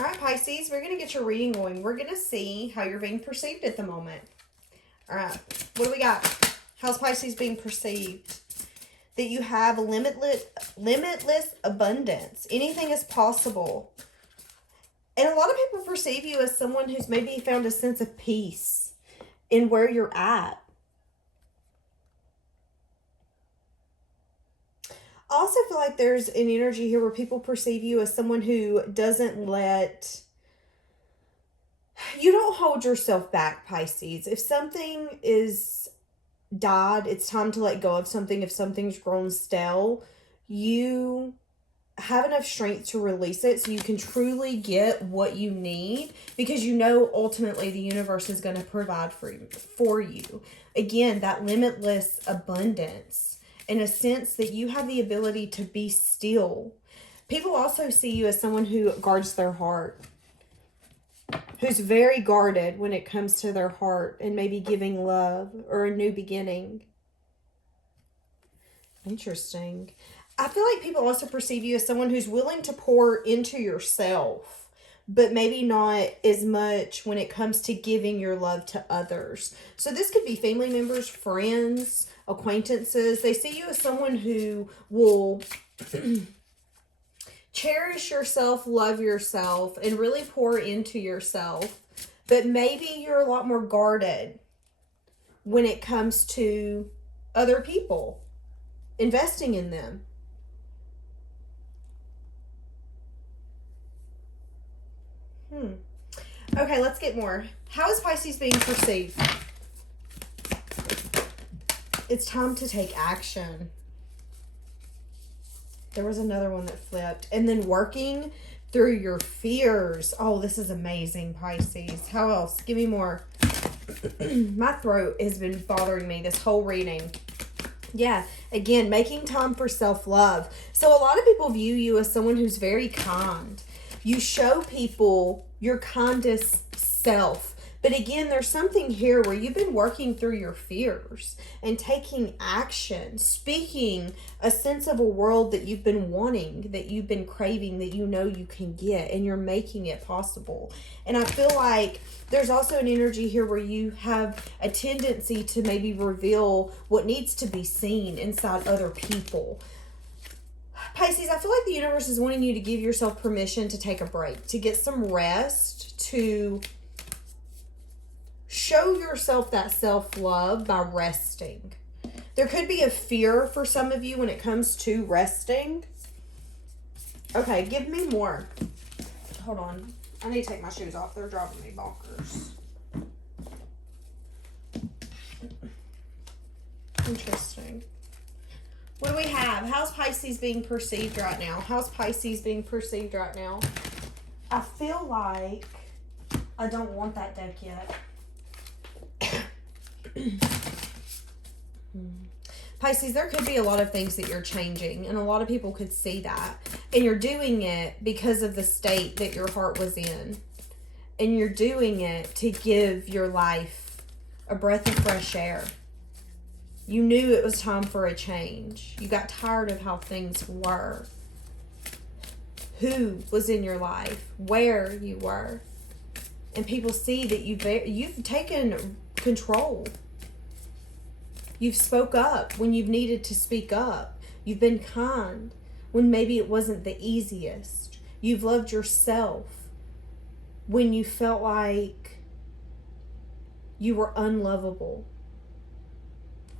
All right, Pisces, we're going to get your reading going. We're going to see how you're being perceived at the moment. All right, what do we got? How's Pisces being perceived? That you have limitless abundance. Anything is possible. And a lot of people perceive you as someone who's maybe found a sense of peace in where you're at. I also feel like there's an energy here where people perceive you as someone who doesn't let... You don't hold yourself back, Pisces. If something is died, it's time to let go of something. If something's grown stale, you have enough strength to release it so you can truly get what you need, because you know ultimately the universe is going to provide for you. Again, that limitless abundance, in a sense that you have the ability to be still. People also see you as someone who guards their heart, who's very guarded when it comes to their heart and maybe giving love or a new beginning. Interesting. I feel like people also perceive you as someone who's willing to pour into yourself, but maybe not as much when it comes to giving your love to others. So this could be family members, friends, acquaintances. They see you as someone who will cherish yourself, love yourself, and really pour into yourself. But maybe you're a lot more guarded when it comes to other people, investing in them. Okay, let's get more. How is Pisces being perceived? It's time to take action. There was another one that flipped. And then working through your fears. Oh, this is amazing, Pisces. How else? Give me more. My throat has been bothering me this whole reading. Yeah, again, making time for self-love. So a lot of people view you as someone who's very kind. You show people your kindest self. But again, there's something here where you've been working through your fears and taking action, speaking a sense of a world that you've been wanting, that you've been craving, that you know you can get, and you're making it possible. And I feel like there's also an energy here where you have a tendency to maybe reveal what needs to be seen inside other people. Pisces, I feel like the universe is wanting you to give yourself permission to take a break, to get some rest, to show yourself that self-love by resting. There could be a fear for some of you when it comes to resting. Okay, give me more. Hold on. I need to take my shoes off. They're driving me bonkers. Interesting. What do we have? How's Pisces being perceived right now? How's Pisces being perceived right now? I feel like I don't want that deck yet. Pisces, there could be a lot of things that you're changing, and a lot of people could see that. And you're doing it because of the state that your heart was in. And you're doing it to give your life a breath of fresh air. You knew it was time for a change. You got tired of how things were. Who was in your life, where you were. And people see that you've taken control. You've spoke up when you've needed to speak up. You've been kind when maybe it wasn't the easiest. You've loved yourself when you felt like you were unlovable.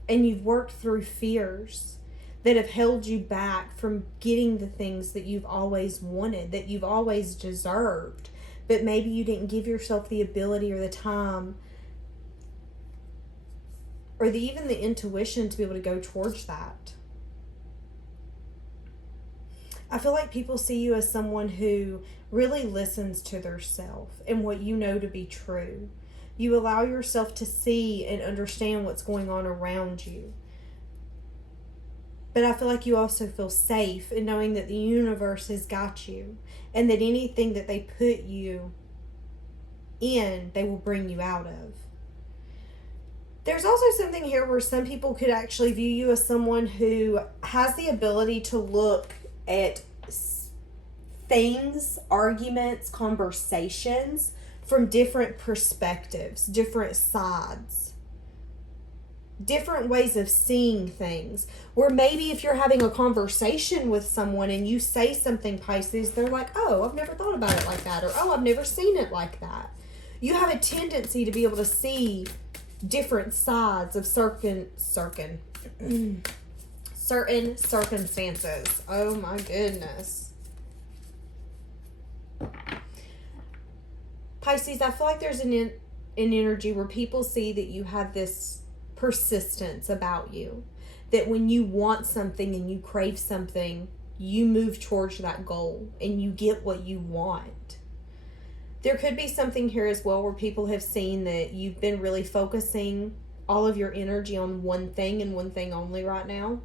And you've worked through fears that have held you back from getting the things that you've always wanted, that you've always deserved. But maybe you didn't give yourself the ability or the time or even the intuition to be able to go towards that. I feel like people see you as someone who really listens to their self and what you know to be true. You allow yourself to see and understand what's going on around you. But I feel like you also feel safe in knowing that the universe has got you, and that anything that they put you in, they will bring you out of. There's also something here where some people could actually view you as someone who has the ability to look at things, arguments, conversations from different perspectives, different sides, different ways of seeing things. Where maybe if you're having a conversation with someone and you say something, Pisces, they're like, oh, I've never thought about it like that, or oh, I've never seen it like that. You have a tendency to be able to see different sides of certain circumstances. Oh my goodness. Pisces, I feel like there's an energy where people see that you have this persistence about you. That when you want something and you crave something, you move towards that goal and you get what you want. There could be something here as well where people have seen that you've been really focusing all of your energy on one thing and one thing only right now.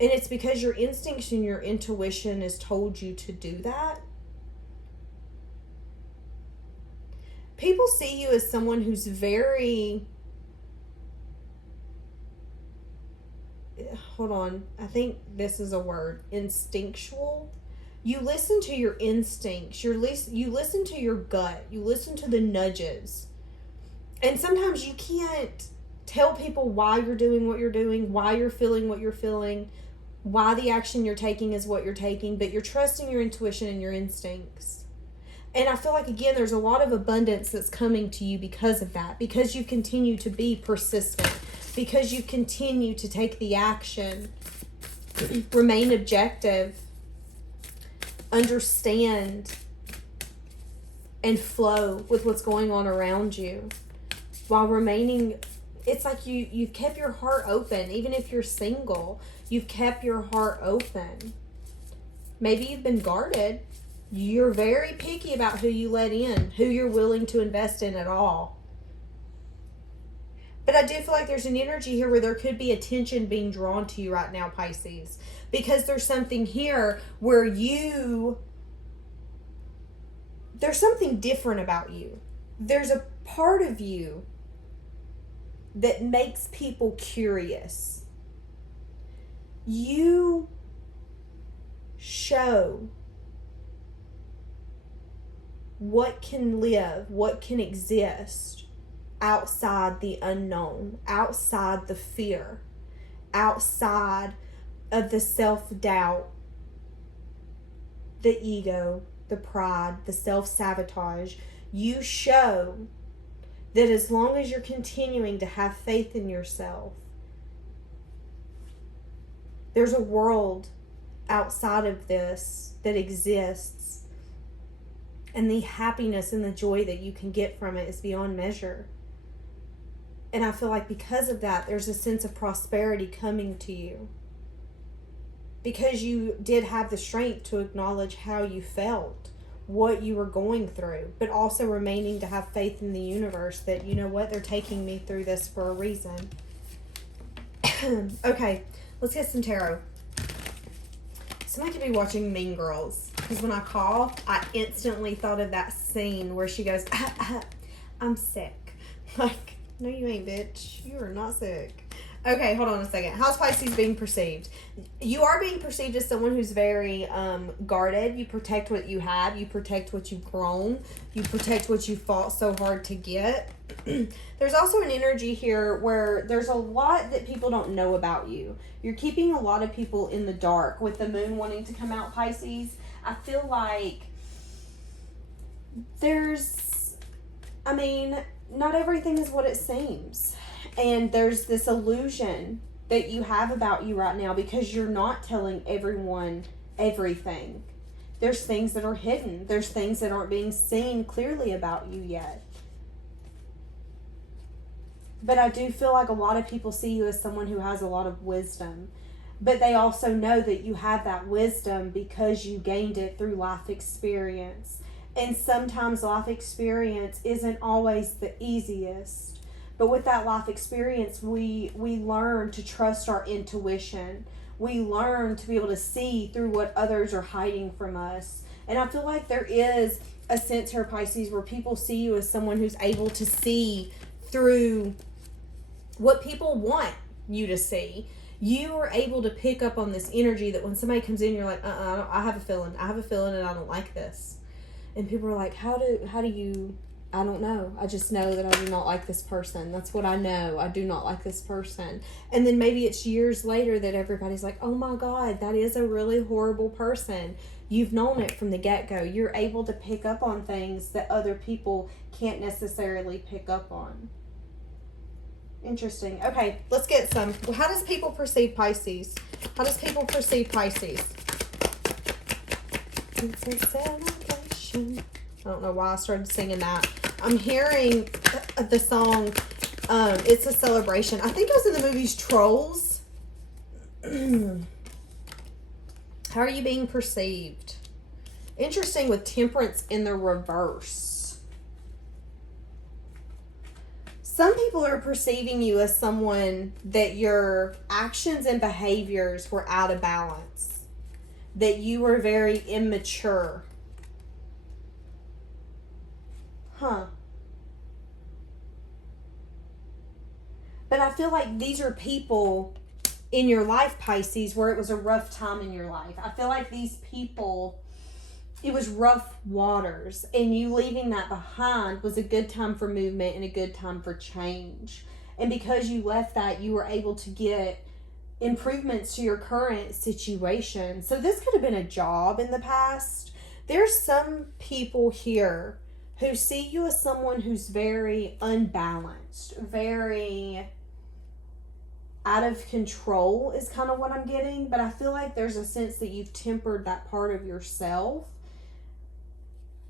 And it's because your instincts and your intuition has told you to do that. People see you as someone who's very... Hold on. I think this is a word. Instinctual. You listen to your instincts. You listen to your gut. You listen to the nudges. And sometimes you can't tell people why you're doing what you're doing, why you're feeling what you're feeling, why the action you're taking is what you're taking, but you're trusting your intuition and your instincts. And I feel like, again, there's a lot of abundance that's coming to you because of that, because you continue to be persistent, because you continue to take the action, remain objective, understand and flow with what's going on around you while remaining. It's like you've kept your heart open. Even if you're single, you've kept your heart open. Maybe you've been guarded. You're very picky about who you let in, who you're willing to invest in at all. But I do feel like there's an energy here where there could be attention being drawn to you right now, Pisces. Because there's something here where there's something different about you. There's a part of you that makes people curious. You show what can live, what can exist outside the unknown, outside the fear, outside of the self-doubt, the ego, the pride, the self-sabotage. You show that as long as you're continuing to have faith in yourself, there's a world outside of this that exists, and the happiness and the joy that you can get from it is beyond measure. And I feel like because of that, there's a sense of prosperity coming to you. Because you did have the strength to acknowledge how you felt, what you were going through, but also remaining to have faith in the universe that, you know what, they're taking me through this for a reason. Okay, let's get some tarot. Somebody could be watching Mean Girls, because when I call, I instantly thought of that scene where she goes, I'm sick. Like, no you ain't, bitch. You are not sick. Okay, hold on a second. How's Pisces being perceived? You are being perceived as someone who's very guarded. You protect what you have. You protect what you've grown. You protect what you fought so hard to get. There's also an energy here where there's a lot that people don't know about you. You're keeping a lot of people in the dark with the moon wanting to come out, Pisces. I feel like not everything is what it seems. And there's this illusion that you have about you right now because you're not telling everyone everything. There's things that are hidden. There's things that aren't being seen clearly about you yet. But I do feel like a lot of people see you as someone who has a lot of wisdom. But they also know that you have that wisdom because you gained it through life experience. And sometimes life experience isn't always the easiest. But with that life experience, we learn to trust our intuition. We learn to be able to see through what others are hiding from us. And I feel like there is a sense here, Pisces, where people see you as someone who's able to see through what people want you to see. You are able to pick up on this energy that when somebody comes in, you're like, I have a feeling and I don't like this. And people are like, how do you, I don't know. I just know that I do not like this person. That's what I know. I do not like this person. And then maybe it's years later that everybody's like, oh my God, that is a really horrible person. You've known it from the get-go. You're able to pick up on things that other people can't necessarily pick up on. Interesting. Okay, let's get some. How does people perceive Pisces? How does people perceive Pisces? It's a celebration. I don't know why I started singing that. I'm hearing the song, It's a Celebration. I think it was in the movies Trolls. How are you being perceived? Interesting with Temperance in the reverse. Some people are perceiving you as someone that your actions and behaviors were out of balance. That you were very immature. Huh. But I feel like these are people in your life, Pisces, where it was a rough time in your life. I feel like these people, it was rough waters, and you leaving that behind was a good time for movement and a good time for change. And because you left that, you were able to get improvements to your current situation. So this could have been a job in the past. There's some people here who see you as someone who's very unbalanced, very out of control is kind of what I'm getting. But I feel like there's a sense that you've tempered that part of yourself.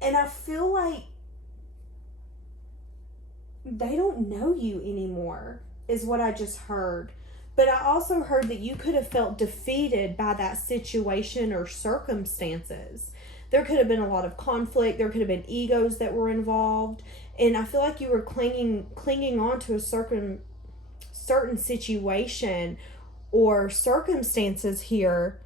And I feel like they don't know you anymore, is what I just heard. But I also heard that you could have felt defeated by that situation or circumstances. There could have been a lot of conflict. There could have been egos that were involved. And I feel like you were clinging on to a certain situation or circumstances here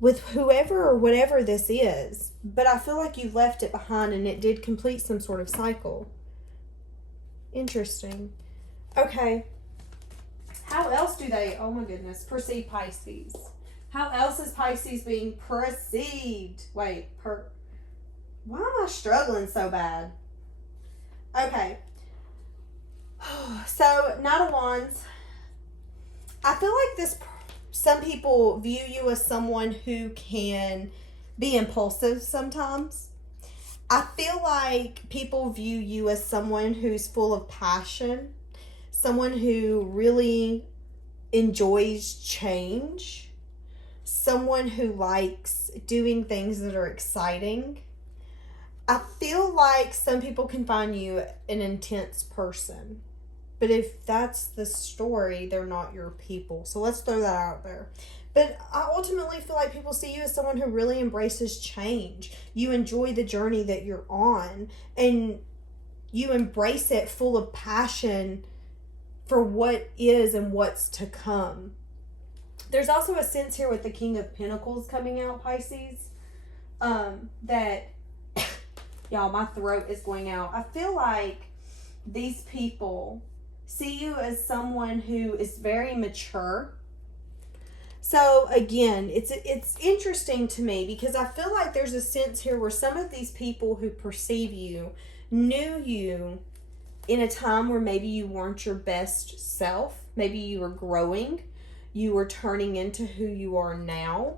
with whoever or whatever this is. But I feel like you left it behind and it did complete some sort of cycle. Interesting. Okay. How else do they, oh my goodness, perceive Pisces? How else is Pisces being perceived? Why am I struggling so bad? Okay. So, Knight of Wands. I feel like some people view you as someone who can be impulsive sometimes. I feel like people view you as someone who's full of passion, someone who really enjoys change, someone who likes doing things that are exciting. I feel like some people can find you an intense person. But if that's the story, they're not your people. So let's throw that out there. But I ultimately feel like people see you as someone who really embraces change. You enjoy the journey that you're on. And you embrace it full of passion for what is and what's to come. There's also a sense here with the King of Pentacles coming out, Pisces, that, y'all, my throat is going out. I feel like these people see you as someone who is very mature. So again, it's interesting to me because I feel like there's a sense here where some of these people who perceive you knew you in a time where maybe you weren't your best self. Maybe you were growing. You were turning into who you are now.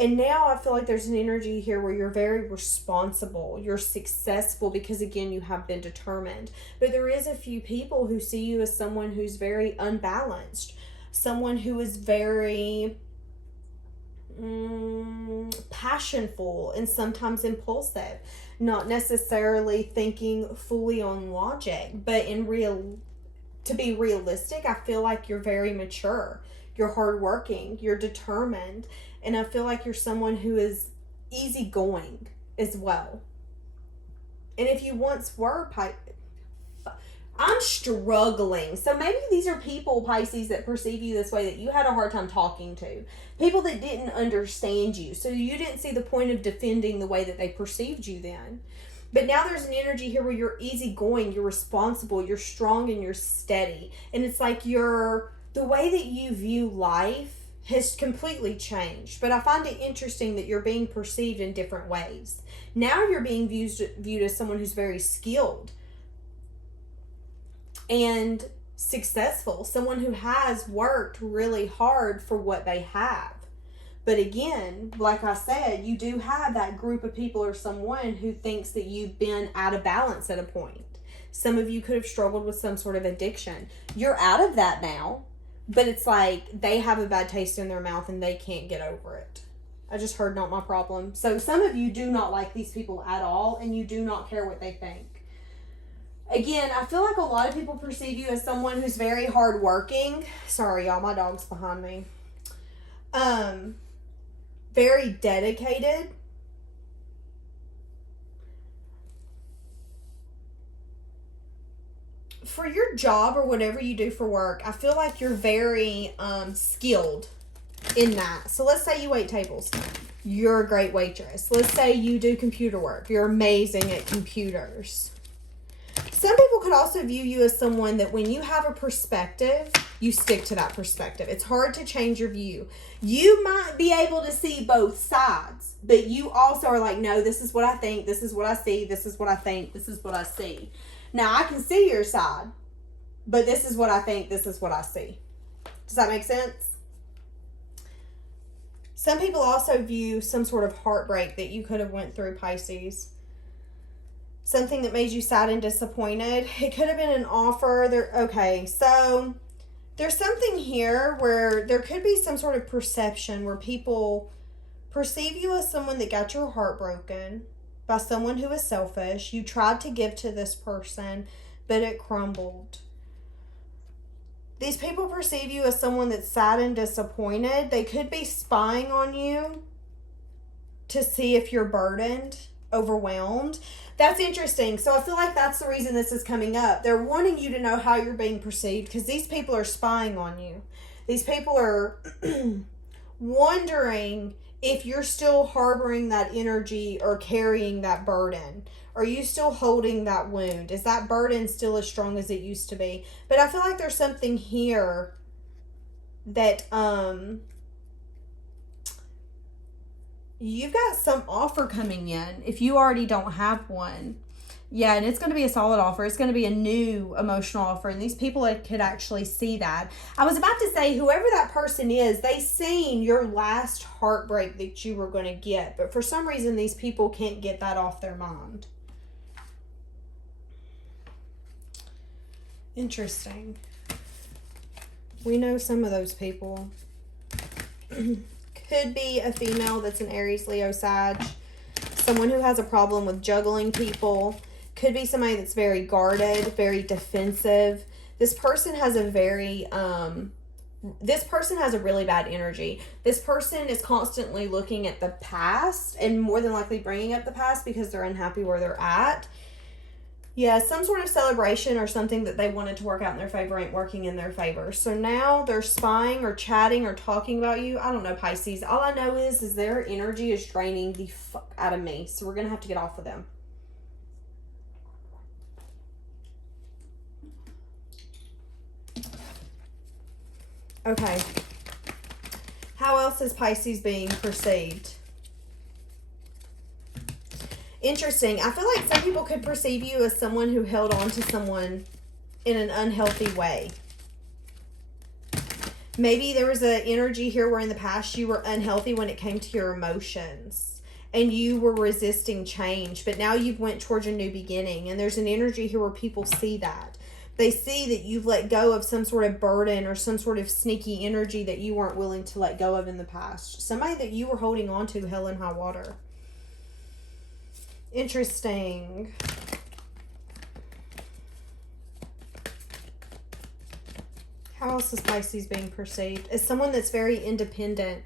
And now I feel like there's an energy here where you're very responsible. You're successful because, again, you have been determined. But there is a few people who see you as someone who's very unbalanced. Someone who is very passionful and sometimes impulsive. Not necessarily thinking fully on logic. But to be realistic, I feel like you're very mature. You're hardworking. You're determined. And I feel like you're someone who is easygoing as well. And if you once were I'm struggling. So maybe these are people, Pisces, that perceive you this way that you had a hard time talking to. People that didn't understand you. So you didn't see the point of defending the way that they perceived you then. But now there's an energy here where you're easygoing, you're responsible, you're strong, and you're steady. And it's like you're the way that you view life has completely changed. But I find it interesting that you're being perceived in different ways. Now you're being viewed as someone who's very skilled and successful, someone who has worked really hard for what they have. But again, like I said, you do have that group of people or someone who thinks that you've been out of balance at a point. Some of you could have struggled with some sort of addiction. You're out of that now, but it's like they have a bad taste in their mouth and they can't get over it. I just heard not my problem. So some of you do not like these people at all, and you do not care what they think. Again, I feel like a lot of people perceive you as someone who's very hardworking. Sorry, y'all, my dog's behind me. Very dedicated. For your job or whatever you do for work, I feel like you're very skilled in that. So let's say you wait tables. You're a great waitress. Let's say you do computer work. You're amazing at computers. Some people could also view you as someone that when you have a perspective, you stick to that perspective. It's hard to change your view. You might be able to see both sides, but you also are like, no, this is what I think, this is what I see, this is what I think, this is what I see. Now, I can see your side, but this is what I think, this is what I see. Does that make sense? Some people also view some sort of heartbreak that you could have went through, Pisces. Something that made you sad and disappointed. It could have been an offer. Okay, so there's something here where there could be some sort of perception where people perceive you as someone that got your heart broken by someone who is selfish. You tried to give to this person, but it crumbled. These people perceive you as someone that's sad and disappointed. They could be spying on you to see if you're burdened, overwhelmed. That's interesting. So I feel like that's the reason this is coming up. They're wanting you to know how you're being perceived because these people are spying on you. These people are wondering if you're still harboring that energy or carrying that burden. Are you still holding that wound? Is that burden still as strong as it used to be? But I feel like there's something here that you've got some offer coming in if you already don't have one. Yeah, and it's going to be a solid offer. It's going to be a new emotional offer, and these people could actually see that. I was about to say, whoever that person is, they seen your last heartbreak that you were going to get, but for some reason, these people can't get that off their mind. Interesting. We know some of those people. Could be a female that's an Aries, Leo, Sag. Someone who has a problem with juggling people. Could be somebody that's very guarded, very defensive. This person has a very, this person has a really bad energy. This person is constantly looking at the past and more than likely bringing up the past because they're unhappy where they're at. Yeah, some sort of celebration or something that they wanted to work out in their favor ain't working in their favor. So now they're spying or chatting or talking about you. I don't know, Pisces. All I know is their energy is draining the fuck out of me. So we're going to have to get off of them. Okay. How else is Pisces being perceived? Interesting. I feel like some people could perceive you as someone who held on to someone in an unhealthy way. Maybe there was an energy here where in the past you were unhealthy when it came to your emotions and you were resisting change, but now you've went towards a new beginning, and there's an energy here where people see that. They see that you've let go of some sort of burden or some sort of sneaky energy that you weren't willing to let go of in the past. Somebody that you were holding on to hell and high water. Interesting. How else is Pisces being perceived? As someone that's very independent,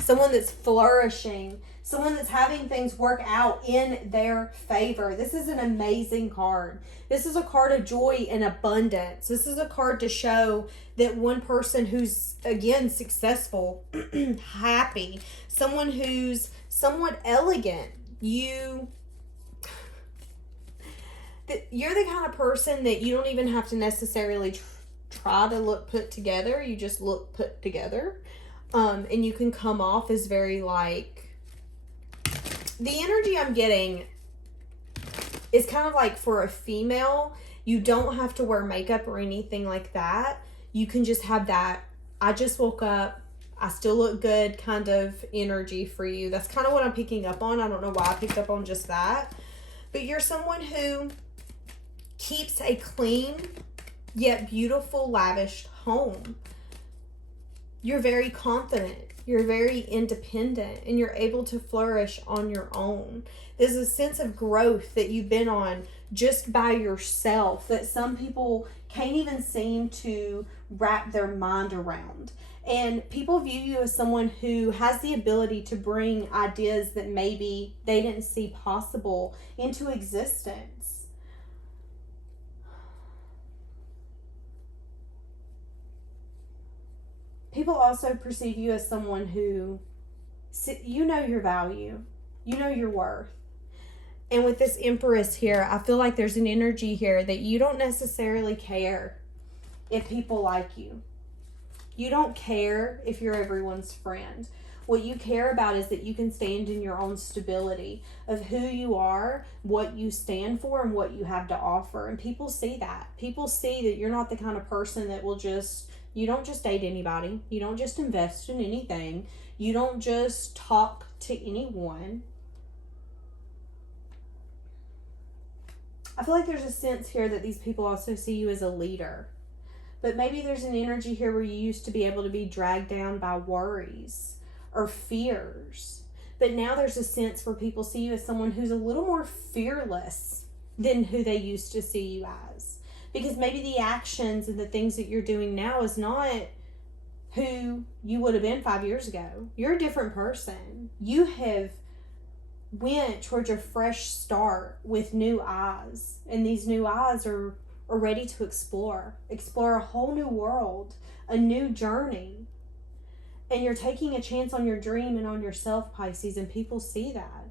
someone that's flourishing, someone that's having things work out in their favor. This is an amazing card. This is a card of joy and abundance. This is a card to show that one person who's, again, successful, happy, someone who's somewhat elegant, you're the kind of person that you don't even have to necessarily try to look put together. You just look put together. And you can come off as very like, the energy I'm getting is kind of like for a female, you don't have to wear makeup or anything like that. You can just have that, I just woke up, I still look good kind of energy for you. That's kind of what I'm picking up on. I don't know why I picked up on just that. But you're someone who keeps a clean yet beautiful, lavish home. You're very confident. You're very independent, and you're able to flourish on your own. There's a sense of growth that you've been on just by yourself that some people can't even seem to wrap their mind around. And people view you as someone who has the ability to bring ideas that maybe they didn't see possible into existence. People also perceive you as someone who, you know your value, you know your worth. And with this Empress here, I feel like there's an energy here that you don't necessarily care if people like you. You don't care if you're everyone's friend. What you care about is that you can stand in your own stability of who you are, what you stand for, and what you have to offer. And people see that. People see that you're not the kind of person that will just, you don't just date anybody. You don't just invest in anything. You don't just talk to anyone. I feel like there's a sense here that these people also see you as a leader. But maybe there's an energy here where you used to be able to be dragged down by worries or fears. But now there's a sense where people see you as someone who's a little more fearless than who they used to see you as. Because maybe the actions and the things that you're doing now is not who you would have been 5 years ago. You're a different person. You have went towards a fresh start with new eyes. And these new eyes are ready to explore a whole new world, a new journey. And you're taking a chance on your dream and on yourself, Pisces, and people see that.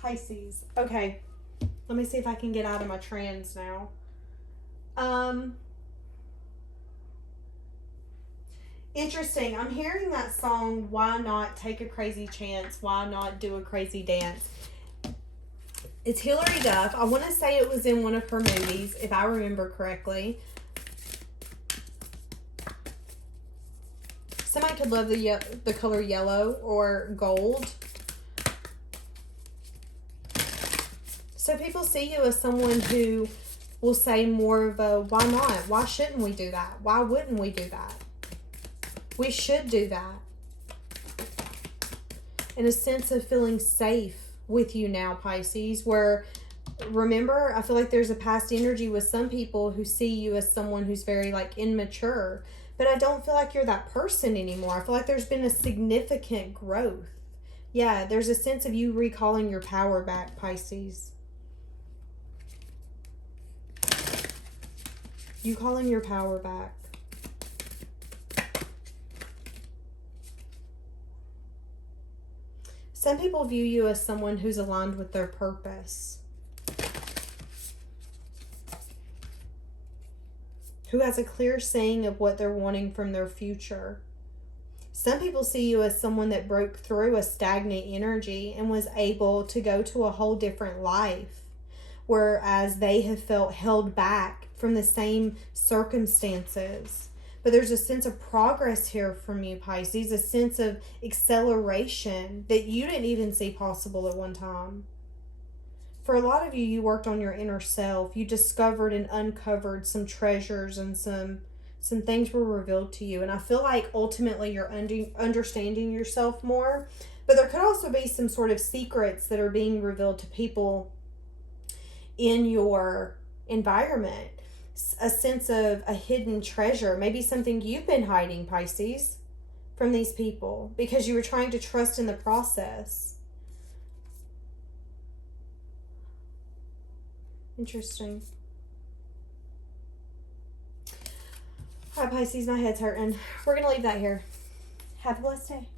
Pisces. Okay. Let me see if I can get out of my trance now. Interesting. I'm hearing that song, Why Not Take a Crazy Chance? Why Not Do a Crazy Dance? It's Hilary Duff. I want to say it was in one of her movies, if I remember correctly. Somebody could love the color yellow or gold. So people see you as someone who will say more of a, why not? Why shouldn't we do that? Why wouldn't we do that? We should do that. In a sense of feeling safe with you now, Pisces, where, remember, I feel like there's a past energy with some people who see you as someone who's very like immature, but I don't feel like you're that person anymore. I feel like there's been a significant growth. Yeah, there's a sense of you recalling your power back, Pisces. You calling your power back. Some people view you as someone who's aligned with their purpose. Who has a clear saying of what they're wanting from their future. Some people see you as someone that broke through a stagnant energy and was able to go to a whole different life, whereas they have felt held back from the same circumstances. But there's a sense of progress here from you, Pisces, a sense of acceleration that you didn't even see possible at one time. For a lot of you, you worked on your inner self. You discovered and uncovered some treasures, and some things were revealed to you. And I feel like ultimately you're understanding yourself more. But there could also be some sort of secrets that are being revealed to people in your environment. A sense of a hidden treasure, maybe something you've been hiding, Pisces, from these people because you were trying to trust in the process. Interesting. All right, Pisces, my head's hurting. We're going to leave that here. Have a blessed day.